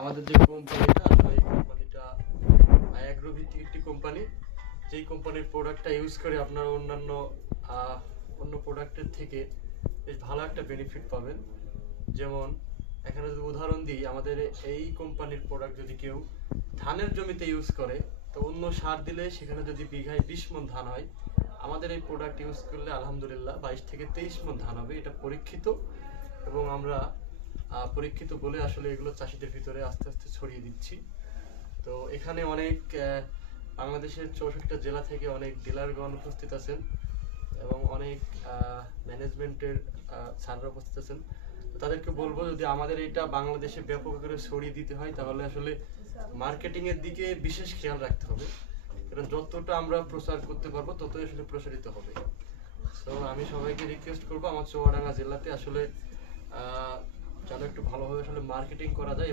আমাদের যে কোম্পানিটা আসলে এই কোম্পানিটা অ্যাগ্রো ভিত্তিক একটি কোম্পানি, যেই কোম্পানির প্রোডাক্টটা ইউজ করে আপনারা অন্য প্রোডাক্টের থেকে বেশ ভালো একটা বেনিফিট পাবেন। যেমন এখানে যদি উদাহরণ দিই, আমাদের এই কোম্পানির প্রোডাক্ট যদি কেউ ধানের জমিতে ইউজ করে, তো অন্য সার দিলে সেখানে যদি বিঘায় 20 মণ ধান হয়, আমাদের এই প্রোডাক্ট ইউজ করলে আলহামদুলিল্লাহ 22 থেকে 23 মণ ধান হবে। এটা পরীক্ষিত, এবং আমরা পরীক্ষিত বলে আসলে এগুলো চাষিদের ভিতরে আস্তে আস্তে ছড়িয়ে দিচ্ছি। তো এখানে অনেক বাংলাদেশের 64টা জেলা থেকে অনেক ডিলারগণ উপস্থিত আছেন, এবং অনেক ম্যানেজমেন্টের স্যাররা উপস্থিত আছেন। তো তাদেরকে বলবো, যদি আমাদের এটা বাংলাদেশে ব্যাপক করে ছড়িয়ে দিতে হয়, তাহলে আসলে মার্কেটিং এর দিকে বিশেষ খেয়াল রাখতে হবে, কারণ যতটা আমরা প্রচার করতে পারবো ততই আসলে প্রসারিত হবে। তো আমি সবাইকে রিকোয়েস্ট করবো, আমার চুয়াডাঙ্গা জেলাতে আসলে যেন একটু ভালোভাবে আসলে মার্কেটিং করা যায়।